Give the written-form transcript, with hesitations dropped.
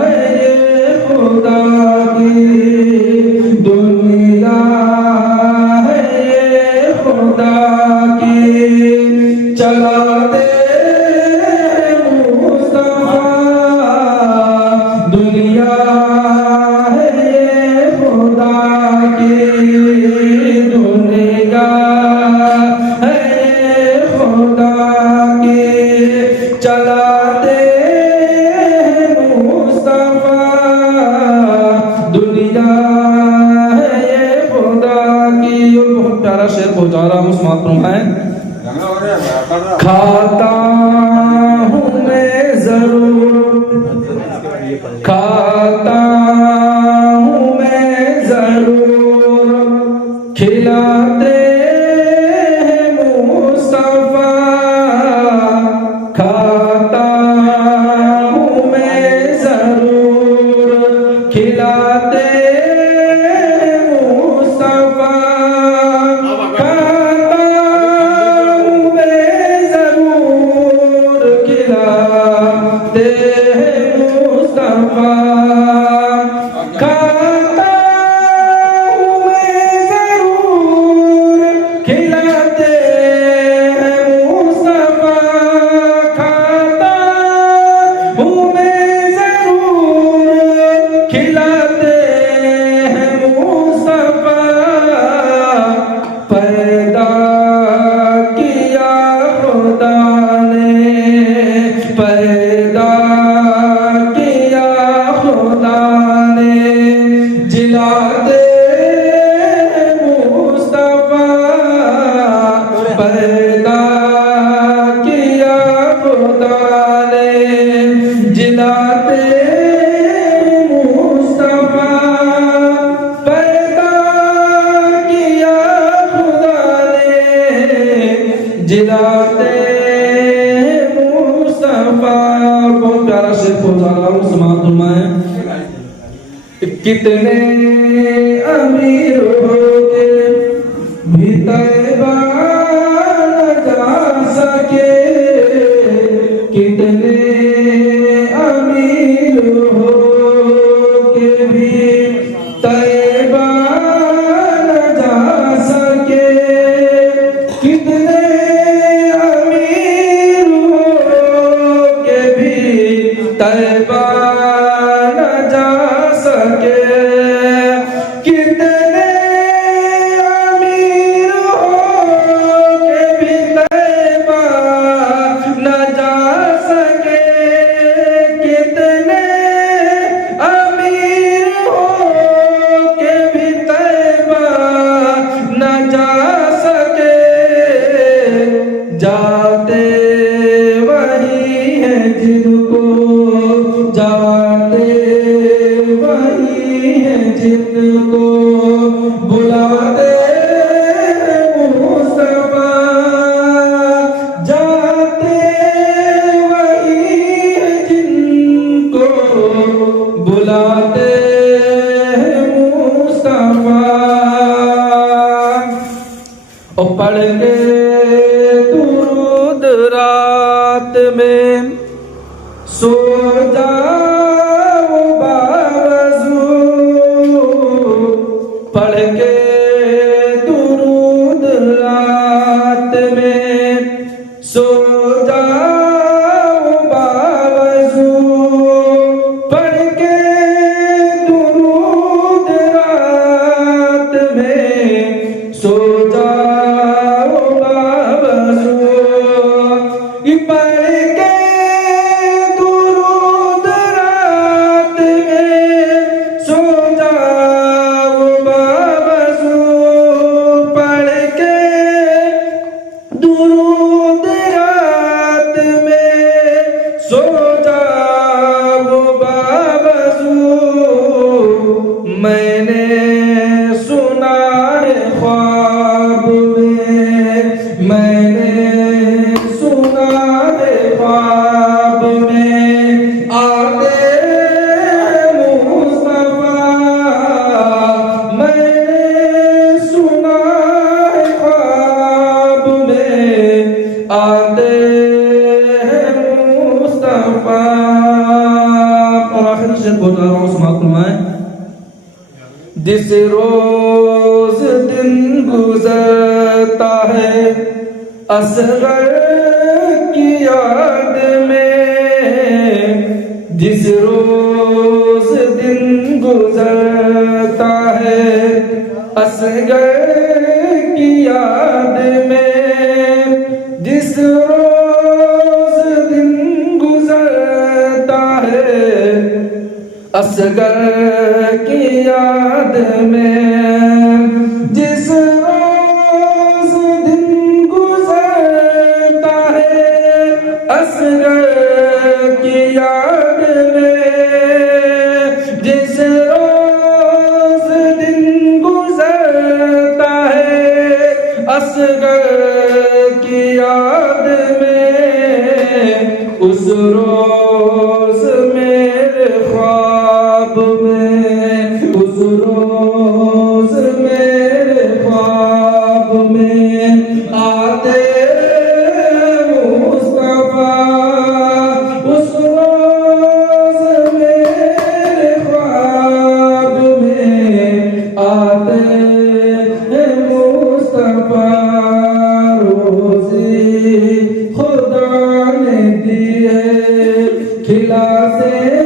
है ये खुदा की दुनिया है ये खुदा की चलाते मुस्तफा दुनिया है ये खुदा की दुनिया है ये खुदा की चलाते मुस्तफा दुनिया है ये खुदा की। बहुत प्यारा शेर पहुंचा रहा हूं, समाप्त है। खाता हूँ मैं जरूर, खाता हूँ मैं जरूर, खिलाते हैं मुस्तफा। खाता हूँ मैं जरूर, खिलाते हैं मुस्तफा। जिलाते मुस्तफा। बहुत प्यारा शेर पहुंचा रहा हूं, समाप्त फरमाएं। कितने अमीर होके भी तैबा न जा सके, कितने अमीर होके भी तैबा न जा सके, कितने तैबा न जा सके, कितने अमीर हो के भी तैबा न जा सके, कितने अमीर हो के भी तैबा न जा सके। जाते वही है जिनको, जाते वही है जिनको, बुलाते मुस्तफा। जाते वही है जिनको, बुलाते मुस्तफा। और पढ़ के दुरूद रात में सो जाओ बावजू, पढ़ के दुरूद रात में सो जाओ बावजू, पढ़ के दुरूद रात में सो जाओ बावजू। आखिरी शेर पहुंचा रहा हूं, समाप्त फरमाएं। जिस रोज दिन गुजरता है असगर की याद में, जिस रोज दिन गुजरता है असगर की याद में, जिस रोज दिन गुजरता है असगर की याद में, जिस रोज दिन गुजरता है असगर की याद में, जिस रोज दिन गुजरता है असगर की याद में, उस रोज मेरे ख्वाब में, उस रोज मेरे ख्वाब में आते मुस्तफा, उस रोज मेरे ख्वाब में आते मुस्तफा, रोज़ी खुदा ने दी है खिला से